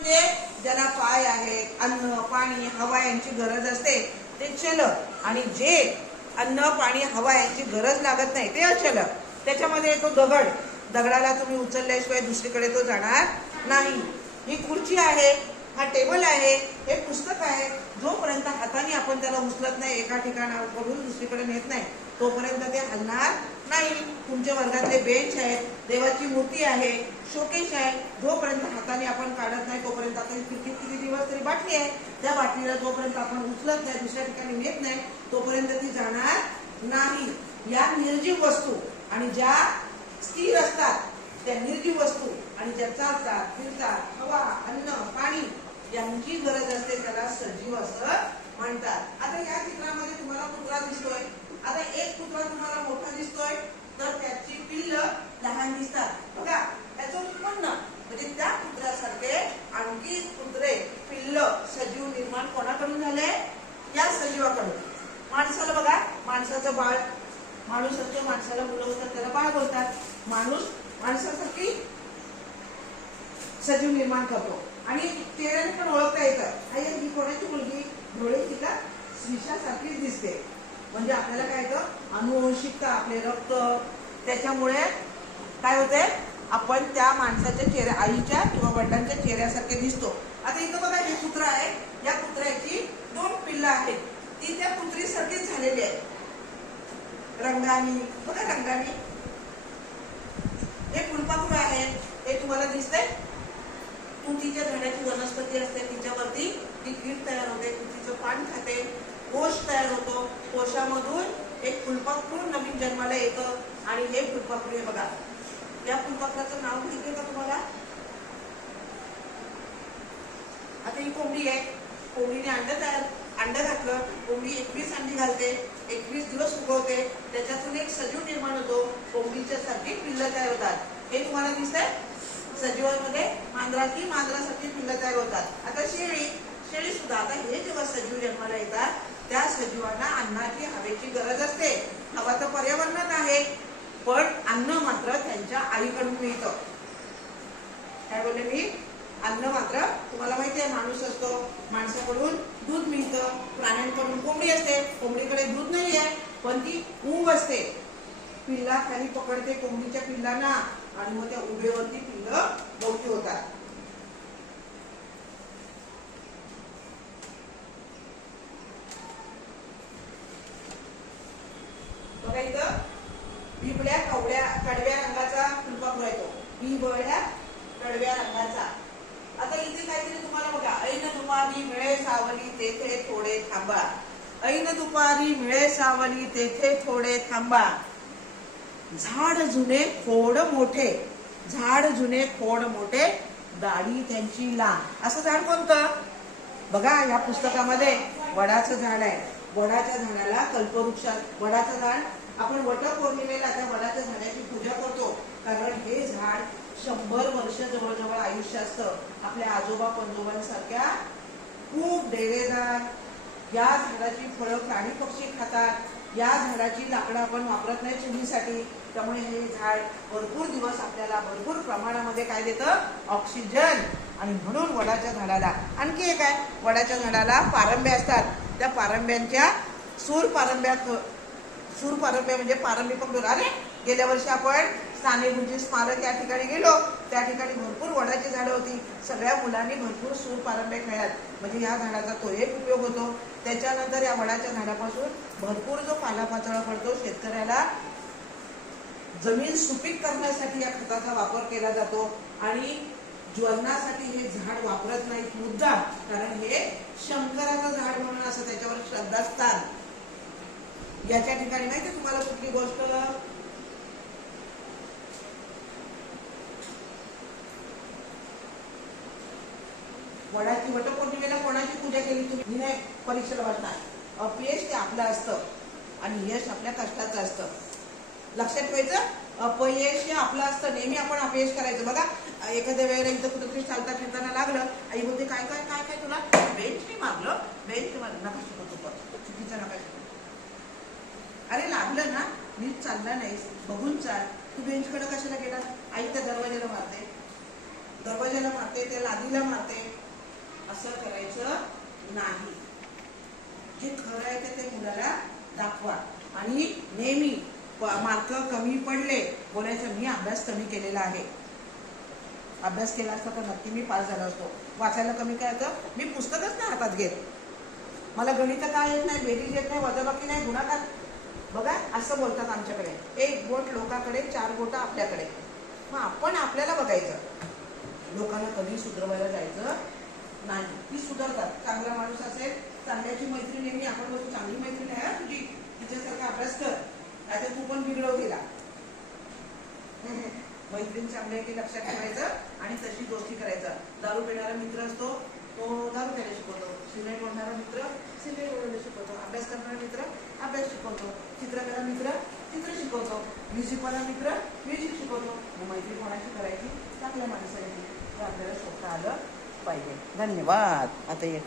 म्हणजे ज्याला पाय आहेत, अन्न पाणी हवा यांची गरज असते ते चल, आणि जे अन्न पाणी हवा यांची गरज लागत नाही ते अचल. त्याच्यामध्ये येतो दगड. दगडाला तुम्ही उचलल्याशिवाय दुसरीकडे तो जाणार नाही. ही खुर्ची आहे, हा टेबल आहे, हे पुस्तक आहे. जोपर्यंत हाताने आपण त्याला उचलत नाही, एका ठिकाणावरून दुसरीकडे नेत नाही, तोपर्यंत ते हलणार नाही. तुमच्या वर्गातले बेंच आहेत, देवाची मूर्ती आहे, शोकेश आहे, जोपर्यंत हाताने आपण काढत नाही तोपर्यंत. आता किती दिवस तरी बाटली आहे, त्या बाटलीला जोपर्यंत आपण उचलत नाही, दुसऱ्या ठिकाणी नेत नाही, तोपर्यंत ती जाणार नाही. या निर्जीव वस्तू आणि ज्या स्थिर असतात त्या निर्जीव वस्तू आणि ज्या चालतात फिरतात, हवा अन्न पाणी यांची गरज असते, त्याला सजीव असं म्हणतात. आता या चित्रामध्ये तुम्हाला कुत्रा दिसतोय. आता एक कुत्रा तुम्हाला मोठा दिसतोय तर त्याची पिल्ल लहान दिसतात. बघा त्याचं उत्पन्न म्हणजे त्या कुत्र्यासारखे आणखी कुत्रे पिल्ल सजीव निर्माण कोणाकडून झाले? या सजीवाकडून. माणसाला बघा, माणसाचं बाळ, माणूस असतो, माणसाला मुलं होतात त्याला बाळ बोलतात. माणूस माणसासारखी सजीव निर्माण करतो आणि चेहऱ्याने पण ओळखता येतं. आई ही कोणाची मुलगी? डोळे तिला श्रीषासारखीच दिसते. म्हणजे आपल्याला काय येतं? अनुवंशिकता, आपले रक्त. त्याच्यामुळे काय होते? आपण त्या माणसाच्या चेहऱ्या, आईच्या किंवा वडिलांच्या चेहऱ्यासारखे दिसतो. आता इथं बघा, हे कुत्रा आहे, या कुत्र्याची 2 पिल्लं आहेत. ती त्या कुत्रीसारखीच झालेली आहे रंगानी. बघा रंगानी. हे फुलपाखरू आहे, हे तुम्हाला दिसतंय. तुतीच्या झाडाची वनस्पती असते, तिच्यावरती ती कीड तयार होते, तुतीचं पान खाते, कोश तयार होतो. कोशामधून एक फुलपाखरू नवीन जन्माला येतं आणि हे फुलपाखरू आहे बघा. या फुलपाखराचं नाव माहिती का तुम्हाला? आता ही कोंबडी आहे, कोंबडीने अंड घातलं. कोंबडी 21 अंडी घालते, 21 दिवस उगवते, त्याच्यातून एक सजीव निर्माण होतो. कोंबडीच्या साठी पिल्लं तयार होतात. हे तुम्हाला दिसतंय. सजीवांमध्ये मांजरासारखी पिल्लं तयार होतात. आता शेळी सुद्धा. आता हे जेव्हा सजीव जन्माला येतात त्या सजीवांना अन्नाची हवेची गरज असते. हवा तर पर्यावरणात आहे, पण अन्न मात्र त्यांच्या आईकडून मिळतं. काय बोलले मी? अन्न मात्र तुम्हाला माहिती आहे, माणूस असतो, माणसाकडून दूध मिळतं, प्राण्यांकडून कोंबडी असते, कोंबडीकडे दूध नाही आहे पण ती ऊब असते, पिल्ला खाली पकडते कोंबडीच्या पिल्लांना आणि मग त्या उभेवरती पिल्लं मोठी होतात. बघा इथं बिबड्या कडव्या रंगाचा फुलपाखरू आहे तो. बिबड्या कडव्या रंगाचा. आता इथे काहीतरी तुम्हाला बघा, ऐन दुपारी मिळे सावली तेथे थोडे थांबा. ऐन दुपारी मिळे सावली तेथे थोडे थांबा. झाड जुने खोड मोठे, झाड जुने खोड मोठे, दाढी त्यांची लांब. असं झाड कोणतं? बघा या पुस्तकामध्ये वडाचं झाड आहे. वडाच्या झाडाला कल्पवृक्ष. वडाचं झाड आपण वटपौर्णिमेला त्या वडाच्या झाडाची पूजा करतो, कारण हे झाड 100 वर्ष जवळजवळ आयुष्य असतं. आपल्या आजोबा पंजोबांसारख्या खूप डेरेदार. या झाडाची फळं प्राणी पक्षी खातात. या झाडाची लाकडं आपण वापरत नाही चुलीसाठी, त्यामुळे हे झाड भरपूर दिवस आपल्याला भरपूर प्रमाणामध्ये काय देतं? ऑक्सिजन. आणि म्हणून वडाच्या झाडाला आणखी एक आहे, वडाच्या झाडाला पारंब्या असतात. त्या पारंब्यांच्या सूर पारंब्या म्हणजे पारंबी पकडून. अरे गेल्या वर्षी आपण साने गुरुजी स्मारक या ठिकाणी गेलो, त्या ठिकाणी भरपूर वडाची झाडं होती. सगळ्या मुलांनी भरपूर सूर पारंब्या खेळल्यात. म्हणजे या झाडाचा तो एक उपयोग होतो. त्याच्यानंतर या वडाच्या झाडापासून भरपूर जो पालापाचोळा पडतो, शेतकऱ्याला जमीन सुपीक करण्यासाठी या खताचा वापर केला जातो. आणि ज्वलनासाठी हे झाड वापरत नाहीत मुद्दाम, कारण हे शंकराचं झाड म्हणून असं त्याच्यावर श्रद्धास्थान. याच्या ठिकाणी माहिती तुम्हाला कुठली गोष्ट? वडाची वटपौर्णिमेला कोणाची पूजा केली तुम्ही? नाही, परीक्षेला बसणार. अपयश ते आपलं असतं आणि यश आपल्या कष्टाचं असतं. लक्षात ठेवायचं, अपयश हे आपलं असतं. नेहमी आपण अपयश करायचं. बघा एखाद्या वेळेला इथं कुठेतरी चालता फिरताना लागलं, आई बोलते काय काय काय काय तुला बेंच नाही मागलं, बेंच नका शिकवतो, चुकीचं नका शिकवतो. अरे लागलं ना, नीट चालला नाहीस, बघून चाल. तू बेंचकडे कशाला गेला? आई त्या दरवाजाला मारते, त्या लादीला मारते. असं करायचं नाही. जे खरं आहे ते मुलाला दाखवा. आणि नेहमी मार्क कमी पडले बोलायचं मी अभ्यास कमी केलेला आहे. अभ्यास केला असता तर नक्की मी पास झालो असतो. वाचायला कमी काय होतं, मी पुस्तकच नाही हातात घेत, मला गणित काय येत नाही, बेरीज येत नाही, वजाबाकी नाही, गुणाकार. बघा असं बोलतात आमच्याकडे, एक बोट लोकांकडे, 4 बोट आपल्याकडे. मग आपण आपल्याला बघायचं, लोकांना कधी सुधरवायला जायचं नाही. ती सुधारतात. चांगला माणूस असेल, चांगल्याची मैत्रीण नेहमी आपण बोलतो चांगली मैत्रीण आहे तुझी, तिच्यासारखा अभ्यास कर, आता तू पण बिघडव गेला. मैत्रीण चांगली आहे की लक्षात ठेवायचं आणि तशी दोस्ती करायचं. दारू पिणारा मित्र असतो तो दारू प्यायला शिकवतो, सिगरेट ओढणारा मित्र सिगरेट ओढायला शिकवतो, अभ्यास करणारा मित्र अभ्यास शिकवतो, चित्रकला मित्र चित्र शिकवतो, म्युझिकवाला मित्र म्युझिक शिकवतो. मग मैत्री कोणाची करायची, चांगल्या माणसाची. हे आपल्याला स्वतः आलं पाहिजे. धन्यवाद. आता एक